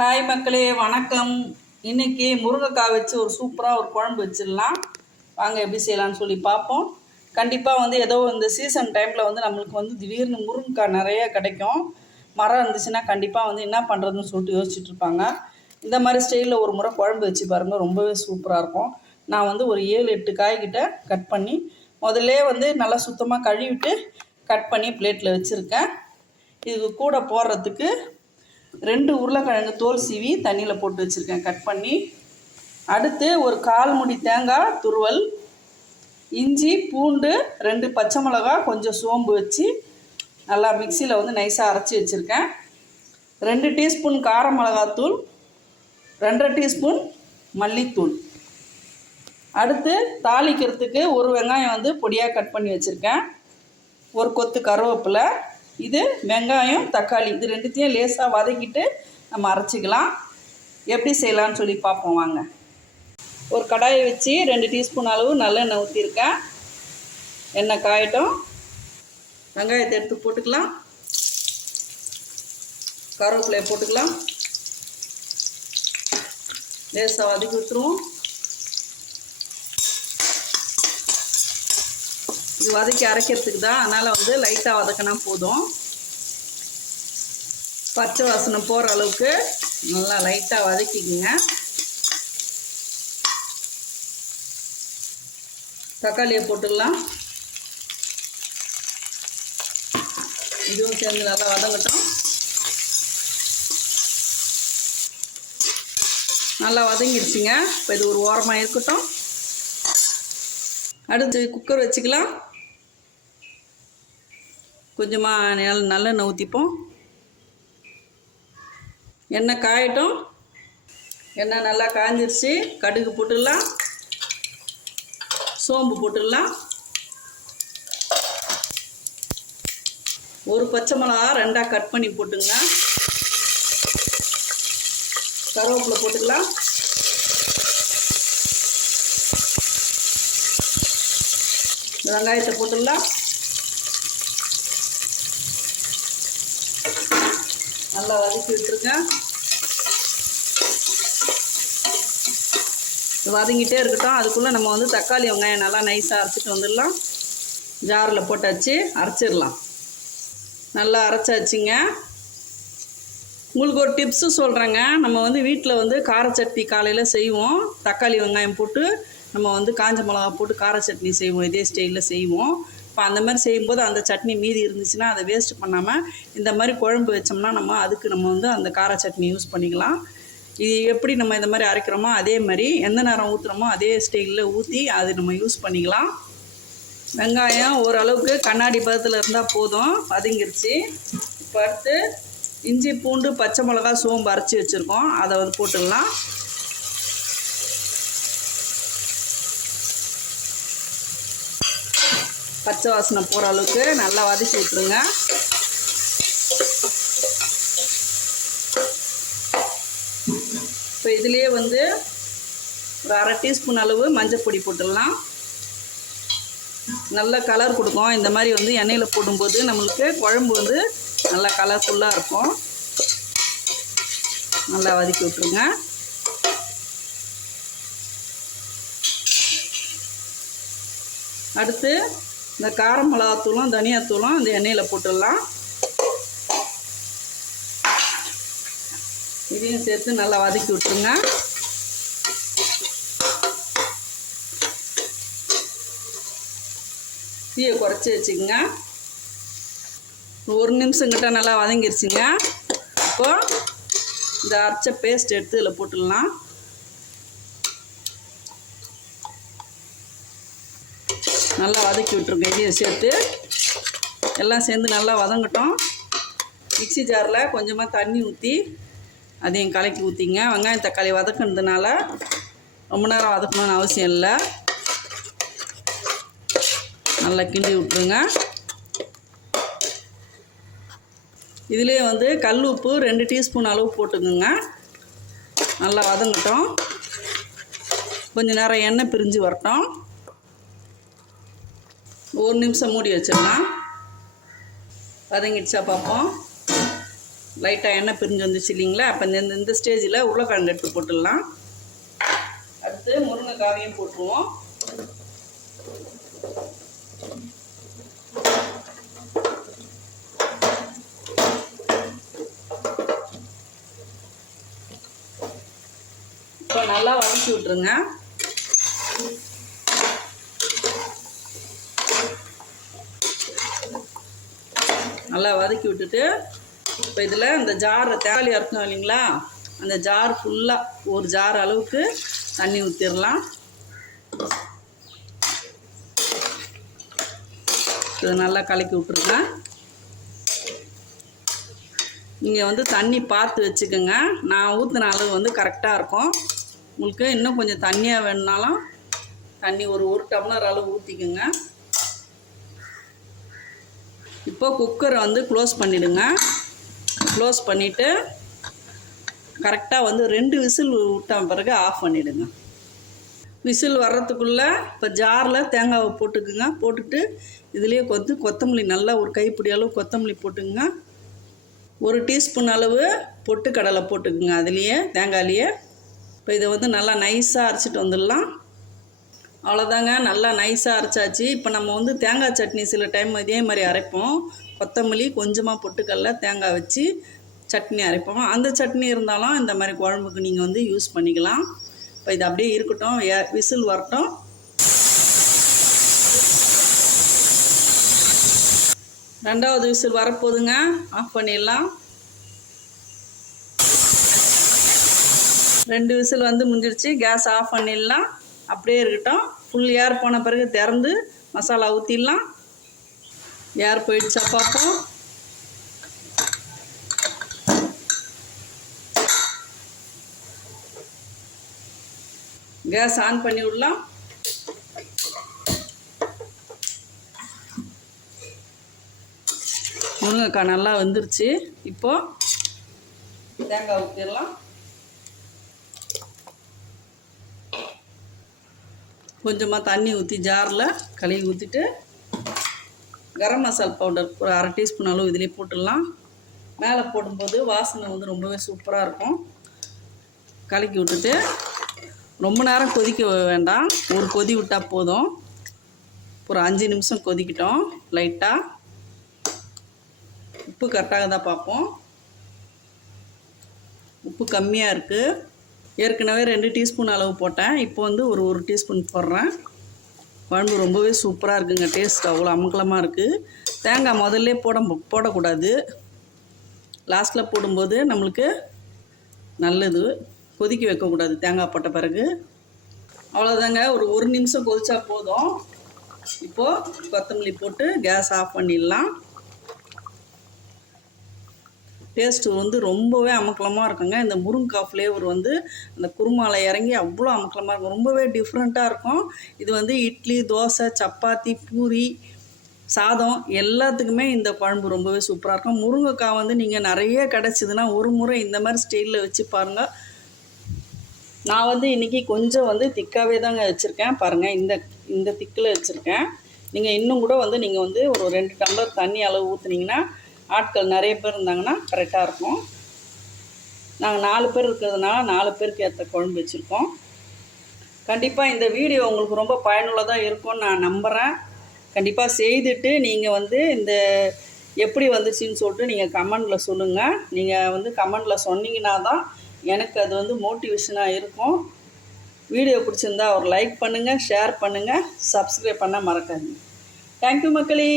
Hi மக்களே, வணக்கம். இன்றைக்கி முருங்கைக்காய் வச்சு ஒரு சூப்பராக ஒரு குழம்பு வச்சிடலாம். வாங்க எப்படி செய்யலான்னு சொல்லி பார்ப்போம். கண்டிப்பாக ஏதோ இந்த சீசன் டைமில் நம்மளுக்கு திடீர்னு முருங்கைக்காய் நிறைய கிடைக்கும். மரம் இருந்துச்சுன்னா கண்டிப்பாக என்ன பண்ணுறதுன்னு சொல்லிட்டு யோசிச்சுட்டு இருப்பாங்க. இந்த மாதிரி ஸ்டைலில் ஒரு முறை குழம்பு வச்சு பாருங்கள், ரொம்பவே சூப்பராக இருக்கும். நான் ஒரு 7-8 காய்கிட்ட கட் பண்ணி முதல்ல நல்லா சுத்தமாக கழுவிட்டு கட் பண்ணி பிளேட்டில் வச்சுருக்கேன். இது கூட போடுறதுக்கு 2 உருளைக்கிழங்கு தோல் சீவி தண்ணியில் போட்டு வச்சுருக்கேன் கட் பண்ணி. அடுத்து ஒரு 1/4 முடி தேங்காய் துருவல், இஞ்சி பூண்டு 2 பச்சை மிளகா, கொஞ்சம் சோம்பு வச்சு நல்லா மிக்சியில் நைஸாக அரைச்சி வச்சுருக்கேன். 2 டீஸ்பூன் கார மிளகாத்தூள், 2.5 டீஸ்பூன் மல்லித்தூள். அடுத்து தாளிக்கிறதுக்கு ஒரு வெங்காயம் பொடியாக கட் பண்ணி வச்சுருக்கேன். ஒரு கொத்து கருவேப்பிலை. இது வெங்காயம் தக்காளி இது ரெண்டுத்தையும் லேசாக வதக்கிட்டு நம்ம அரைச்சிக்கலாம். எப்படி செய்யலான்னு சொல்லி பார்ப்போம் வாங்க. ஒரு கடாயை வச்சு 2 டீஸ்பூன் அளவு நல்லெண்ணெய் ஊற்றிருக்கேன். எண்ணெய் காயட்டும். வெங்காயத்தை எடுத்து போட்டுக்கலாம். கருவேப்பிலையை போட்டுக்கலாம். லேசாக வதக்கி விட்டுருவோம். இது வதக்கி அரைக்கிறதுக்கு தான், அதனால் லைட்டாக வதக்கினா போதும். பச்சை வாசனை போகிற அளவுக்கு நல்லா லைட்டாக வதக்கிக்குங்க. தக்காளியை போட்டுடலாம். இதுவும் சேர்ந்து நல்லா வதங்கட்டும். நல்லா வதங்கிடுச்சுங்க. இப்போ இது ஒரு ஓரமாக இருக்கட்டும். அடுத்து குக்கர் வச்சுக்கலாம். கொஞ்சமாக நல்லெண்ணெய் ஊற்றிப்போம். எண்ணெய் காயட்டும். எண்ணெய் நல்லா காய்ஞ்சிருச்சு. கடுகு போட்டுடலாம். சோம்பு போட்டுடலாம். ஒரு பச்சை மிளகா 2ஆக கட் பண்ணி போட்டுங்க. கருவேப்பிலை போட்டுக்கலாம். வெங்காயத்தை போட்டுடலாம். நல்லா வதக்கி விட்டுருங்க. வதங்கிட்டே இருக்கட்டும். அதுக்குள்ளே நம்ம தக்காளி வெங்காயம் நல்லா நைஸாக அரைச்சிட்டு வந்துடலாம். ஜாரில் போட்டாச்சு, அரைச்சிடலாம். நல்லா அரைச்சாச்சுங்க. உங்களுக்கு ஒரு டிப்ஸு சொல்கிறேங்க. நம்ம வீட்டில் கார சட்னி காலையில் செய்வோம். தக்காளி வெங்காயம் போட்டு நம்ம காஞ்ச மிளகா போட்டு கார சட்னி செய்வோம். இதே ஸ்டைலில் செய்வோம். இப்போ அந்த மாதிரி செய்யும்போது அந்த சட்னி மீதி இருந்துச்சுன்னா அதை வேஸ்ட் பண்ணாமல் இந்த மாதிரி குழம்பு வச்சோம்னா அதுக்கு நம்ம அந்த கார சட்னி யூஸ் பண்ணிக்கலாம். இது எப்படி நம்ம இந்த மாதிரி அரைக்கிறோமோ அதே மாதிரி எந்த நேரம் ஊற்றுறோமோ அதே ஸ்டைலில் ஊற்றி அது நம்ம யூஸ் பண்ணிக்கலாம். வெங்காயம் ஓரளவுக்கு கண்ணாடி பதத்தில் இருந்தால் போதும். வதங்கிருச்சு. இப்போ அடுத்து இஞ்சி பூண்டு பச்சை மிளகா சோம்பு அரைச்சி வச்சுருக்கோம். அதை போட்டுடலாம். பச்சை வாசனை போகிற அளவுக்கு நல்லா வதக்கி விட்டுருங்க. இப்போ இதுலேயே ஒரு 1/2 டீஸ்பூன் அளவு மஞ்சள் பொடி போட்டுடலாம். நல்ல கலர் கொடுக்கும். இந்த மாதிரி எண்ணெயில் போடும்போது நம்மளுக்கு குழம்பு நல்லா கலர்ஃபுல்லாக இருக்கும். நல்லா வதக்கி விட்டுருங்க. அடுத்து இந்த கார மிளகாத்தூளும் தனியாத்தூளும் இந்த எண்ணெயில் போட்டுடலாம். இதையும் சேர்த்து நல்லா வதக்கி விட்டுருங்க. தீயை குறைச்சி வச்சுக்கோங்க. 1 நிமிஷம் கிட்ட நல்லா வதங்கிருச்சுங்க. இப்போது இந்த அரைச்ச பேஸ்ட் எடுத்து இதில் போட்டுடலாம். நல்லா வதக்கி விட்டுருங்க. இதையும் சேர்த்து எல்லாம் சேர்ந்து நல்லா வதங்கட்டும். மிக்ஸி ஜாரில் கொஞ்சமாக தண்ணி ஊற்றி அதையும் கலக்கி ஊற்றிங்க. வெங்காயம் தக்காளி வதக்குனதுனால ரொம்ப நேரம் வதக்கணும்னு அவசியம் இல்லை. நல்லா கிண்டி விட்டுருங்க. இதுலேயே கல் உப்பு 2 டீஸ்பூன் அளவு போட்டுக்குங்க. நல்லா வதங்கட்டும். கொஞ்சம் நேரம் எண்ணெய் பிரிஞ்சு வரட்டும். 1 நிமிஷம் மூடி வச்சிடலாம். வதங்கிடுச்சா பார்ப்போம். லைட்டாக எண்ணெய் பிரிஞ்சு வந்துச்சு இல்லைங்களா? அப்போ இந்த ஸ்டேஜில் உருளைக்கிழங்கு எடுத்து போட்டுடலாம். அடுத்து முருங்கைக்காவையும் போட்டுருவோம். இப்போ நல்லா வதக்கி விட்டுருங்க. நல்லா வதக்கி விட்டுட்டு இப்போ இதில் இந்த ஜாரை தேங்காய் அரைக்கணும் இல்லைங்களா? அந்த ஜார் ஃபுல்லாக ஒரு ஜார் அளவுக்கு தண்ணி ஊற்றிடலாம். இதை நல்லா கலக்கி விட்ருங்க. நீங்கள் வந்து தண்ணி பார்த்து வச்சுக்கோங்க. நான் ஊற்றின அளவு வந்து கரெக்டாக இருக்கும். உங்களுக்கு இன்னும் கொஞ்சம் தண்ணியாக வேணுனாலும் தண்ணி ஒரு டம்ளர் அளவு ஊற்றிக்குங்க. இப்போ குக்கரை வந்து க்ளோஸ் பண்ணிவிடுங்க. க்ளோஸ் பண்ணிவிட்டு கரெக்டாக வந்து 2 விசில் விட்ட பிறகு ஆஃப் பண்ணிவிடுங்க. விசில் வர்றதுக்குள்ளே இப்போ ஜாரில் தேங்காவை போட்டுக்குங்க. போட்டுட்டு இதுலேயே கொத்தமல்லி நல்லா ஒரு கைப்பிடி அளவு கொத்தமல்லி போட்டுக்குங்க. 1 டீஸ்பூன் அளவு பொட்டுக்கடலை போட்டுக்குங்க அதுலேயே, தேங்காயிலேயே. இப்போ இதை வந்து நல்லா நைஸாக அரைச்சிட்டு வந்துடலாம். அவ்வளோதாங்க, நல்லா நைஸாக அரைச்சாச்சு. இப்போ நம்ம வந்து தேங்காய் சட்னி சில டைம் இதே மாதிரி அரைப்போம். கொத்தமல்லி கொஞ்சமாக பொட்டுக்கடலை தேங்காய் வச்சு சட்னி அரைப்போம். அந்த சட்னி இருந்தாலும் இந்த மாதிரி குழம்புக்கு நீங்கள் வந்து யூஸ் பண்ணிக்கலாம். இப்போ இது அப்படியே இருக்கட்டும், விசில் வரட்டும். ரெண்டாவது விசில் வரப்போகுதுங்க, ஆஃப் பண்ணிடலாம். 2 விசில் வந்து முடிஞ்சிடுச்சு. கேஸ் ஆஃப் பண்ணிடலாம். அப்படியே இருக்கட்டும். ஃபுல் ஏர் போன பிறகு திறந்து மசாலா ஊற்றிடலாம். ஏர் போயிடுச்சா பார்ப்போம். கேஸ் ஆன் பண்ணி விடலாம். முருங்கைக்காய் நல்லா வெந்துருச்சு. இப்போது தேங்காய் ஊற்றிடலாம். கொஞ்சமாக தண்ணி ஊற்றி ஜாரில் கழுவி ஊற்றிட்டு கரம் மசாலா பவுடர் ஒரு 1/2 டீஸ்பூன் அளவு இதிலே போட்டுடலாம். மேலே போடும்போது வாசனை வந்து ரொம்பவே சூப்பராக இருக்கும். கலக்கி விட்டுட்டு ரொம்ப நேரம் கொதிக்க வேண்டாம், ஒரு கொதி விட்டால் போதும். ஒரு 5 நிமிஷம் கொதிக்கிட்டோம். லைட்டாக உப்பு கரெக்டாக தான் பார்ப்போம். உப்பு கம்மியாக இருக்குது. ஏற்கனவே 2 டீஸ்பூன் அளவு போட்டேன். இப்போ வந்து ஒரு டீஸ்பூன் போடுறேன். குழம்பு ரொம்பவே சூப்பராக இருக்குங்க. டேஸ்ட் அவ்வளோ அமங்கலமாக இருக்குது. தேங்காய் முதல்ல போடக்கூடாது, லாஸ்ட்டில் போடும்போது நம்மளுக்கு நல்லது. கொதிக்க வைக்கக்கூடாது தேங்காய் போட்ட பிறகு. அவ்வளோதாங்க, ஒரு நிமிஷம் கொதிச்சா போதும். இப்போது கொத்தமல்லி போட்டு கேஸ் ஆஃப் பண்ணிடலாம். டேஸ்ட்டு வந்து ரொம்பவே அமக்கலமாக இருக்குங்க. இந்த முருங்கைக்காய் ஃப்ளேவர் வந்து அந்த குருமாவில் இறங்கி அவ்வளோ அமக்கலமாக இருக்கும். ரொம்பவே டிஃப்ரெண்ட்டாக இருக்கும். இது வந்து இட்லி, தோசை, சப்பாத்தி, பூரி, சாதம் எல்லாத்துக்குமே இந்த குழம்பு ரொம்பவே சூப்பராக இருக்கும். முருங்கைக்காய் வந்து நீங்கள் நிறைய கிடச்சிதுன்னா ஒரு முறை இந்த மாதிரி ஸ்டைலில் வச்சு பாருங்கள். நான் வந்து இன்றைக்கி கொஞ்சம் வந்து திக்காகவே தாங்க வச்சுருக்கேன். பாருங்கள், இந்த திக்கில் வச்சுருக்கேன். நீங்கள் இன்னும் கூட வந்து நீங்கள் வந்து ஒரு 2 டம்ளர் தண்ணி அளவு ஊற்றுனீங்கன்னா, ஆட்கள் நிறைய பேர் இருந்தாங்கன்னா கரெக்டாக இருக்கும். நாங்கள் 4 பேர் இருக்கிறதுனால 4 பேருக்கு ஏற்ற குழம்பு வச்சுருக்கோம். கண்டிப்பாக இந்த வீடியோ உங்களுக்கு ரொம்ப பயனுள்ளதாக இருக்கும்னு நான் நம்புகிறேன். கண்டிப்பாக செய்துட்டு நீங்கள் வந்து இந்த எப்படி வந்துச்சுன்னு சொல்லிட்டு நீங்கள் கமெண்டில் சொல்லுங்கள். நீங்கள் வந்து கமெண்டில் சொன்னீங்கன்னா தான் எனக்கு அது வந்து மோட்டிவேஷனாக இருக்கும். வீடியோ பிடிச்சிருந்தா ஒரு லைக் பண்ணுங்கள், ஷேர் பண்ணுங்கள், சப்ஸ்கிரைப் பண்ண மறக்காதீங்க. தேங்க்யூ மக்களே.